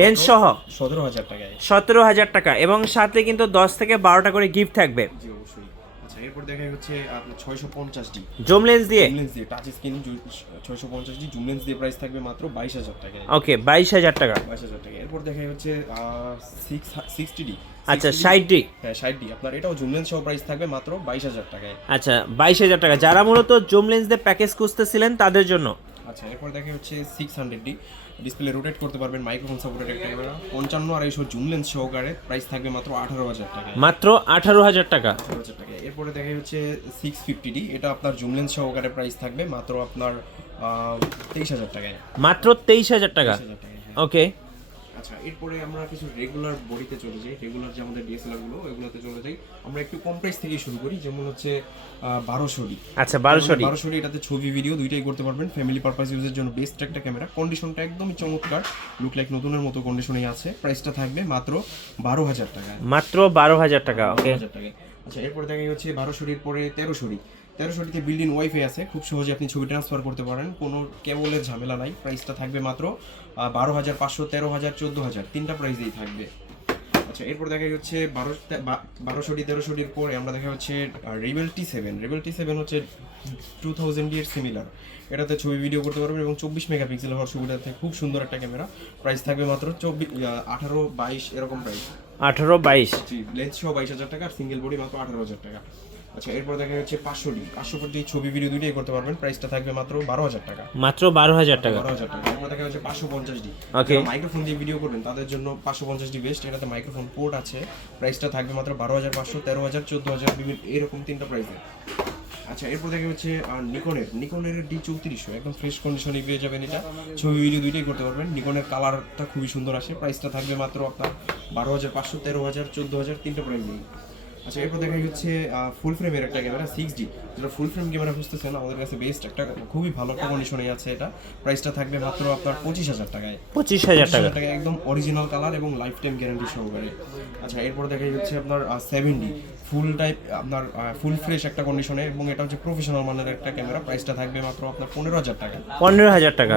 Lens সহ 17,000 টাকায়। 17,000 টাকা এবং সাথে কিন্তু 10 থেকে 12টা করে গিফট থাকবে। জি অবশ্যই। আচ্ছা এরপর দেখা হচ্ছে আপনার 650D জুম লেন্স দিয়ে। জুম লেন্স দিয়ে touch screen 650D zoom lens দিয়ে প্রাইস থাকবে মাত্র 22,000 টাকায়। ওকে 22,000 টাকা। 22,000 টাকা। এরপর দেখা হচ্ছে 60D। আচ্ছা 60D। হ্যাঁ 60D আপনার এটাও জুম লেন্স সহ প্রাইস থাকবে মাত্র 22,000 টাকায়। আচ্ছা 22,000 টাকা, যারা মূলত জুম লেন্স দিয়ে প্যাকেজ খুঁজতেছিলেন তাদের জন্য। আচ্ছা এরপর দেখা হচ্ছে 600D ডিসপ্লে রোটেট করতে পারবেন, মাইক্রোফোন সাপোর্টেড একটা ক্যামেরা 55-250 জুম লেন্স সহকারে প্রাইস থাকবে মাত্র 18,000 টাকায়। মাত্র 18,000 টাকা। 18,000 টাকায়। এরপরে দেখা হচ্ছে 650D, এটা আপনার জুম লেন্স সহকারে প্রাইস থাকবে মাত্র আপনার 23,000 টাকায়। মাত্র 23,000 টাকা। 23,000 টাকায়, হ্যাঁ। ওকে আচ্ছা এরপরে আমরা কিছু রেগুলার বডিতে চলে যাই, রেগুলার যে আমাদের ডিএসএলআর গুলো ওইগুলোতে চলে যাই। আমরা একটু কম প্রাইস থেকে শুরু করি, যেমন হচ্ছে 1200D। আচ্ছা 1200D। 1200D এটাতে ছবি ভিডিও দুইটাই করতে পারবেন, ফ্যামিলি পারপাস ইউজের জন্য বেস্ট একটা ক্যামেরা। কন্ডিশনটা একদমই চমৎকার, লুক লাইক নতুনের মতো কন্ডিশনেই আছে। প্রাইসটা থাকবে মাত্র 12,000 টাকায়। মাত্র 12,000 টাকা। ওকে 12,000 টাকায়। আচ্ছা এরপরে দেখা হচ্ছে 1200Dর পরে 1300D। 1300Dতে বিল্ড ইন ওয়াইফাই আছে, খুব সহজে আপনি ছবি ট্রান্সফার করতে পারেন, কোনো কেবলের ঝামেলা নাই। প্রাইসটা থাকবে মাত্র 12,500, 13,000, 14,000 তিনটা প্রাইসেই থাকবে। আচ্ছা এরপর দেখা হচ্ছে 1200D 1300Dর পরে আমরা দেখা হচ্ছে রেবেল T7। রেবেল T7 হচ্ছে 2000D এর সিমিলার, এটাতে ছবি ভিডিও করতে পারবেন এবং 24 মেগাপিক্সেল হওয়ার সুবিধাতে খুব সুন্দর একটা ক্যামেরা। প্রাইস থাকবে মাত্র 18, 22 এরকম প্রাইস। 18, 22। জি লেন্স সহ 22,000 টাকা আর সিঙ্গেল বডি মাত্র 18,000 টাকা। আচ্ছা এরপর দেখা হচ্ছে 500D। 500D ছবি ভিডিও দুইটাই করতে পারবেন, প্রাইসটা থাকবে মাত্র 12,000 টাকা। মাত্র 12,000 টাকা। 12,000 টাকা। এরপর দেখা হচ্ছে 550D। ওকে মাইক্রোফোন দিয়ে ভিডিও করবেন তাদের জন্য 550D বেস্ট, এটাতে মাইক্রোফোন পোর্ট আছে। প্রাইসটা থাকবে মাত্র 12,500, 13,000, 14,000 বিভিন্ন এরকম তিনটা প্রাইসে। আচ্ছা এরপর দেখা হচ্ছে নিকনের D3400 একদম ফ্রেশ কন্ডিশনে পেয়ে যাবেন। এটা ছবি ভিডিও দুইটাই করতে পারবেন। নিকনের কালারটা খুবই সুন্দর আসে। প্রাইসটা থাকবে মাত্র আপনার 12,500, 13,000, 14,000 তিনটা প্রাইস নেই। আচ্ছা এরপর দেখা হচ্ছে ফুল ফ্রেমের একটা ক্যামেরা 6D, যেটা ফুল ফ্রেম ক্যামেরা খুঁজতেছেন আমাদের কাছে বেস্ট একটা খুবই ভালো একটা কন্ডিশনে আছে এটা। প্রাইসটা থাকবে মাত্র আপনার 25,000 টাকায়। 25,000 টাকা। একদম অরিজিনাল কালার এবং লাইফ টাইম গ্যারান্টি সহকারে। আচ্ছা এরপর দেখা যাচ্ছে আপনার 7D ফুল টাইপ আপনার ফুল ফ্রেশ একটা কন্ডিশনে এবং এটা হচ্ছে প্রফেশনাল মানের একটা ক্যামেরা। প্রাইসটা থাকবে মাত্র আপনার 15,000 টাকা। 15,000 টাকা।